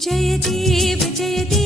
जय देव जय देव.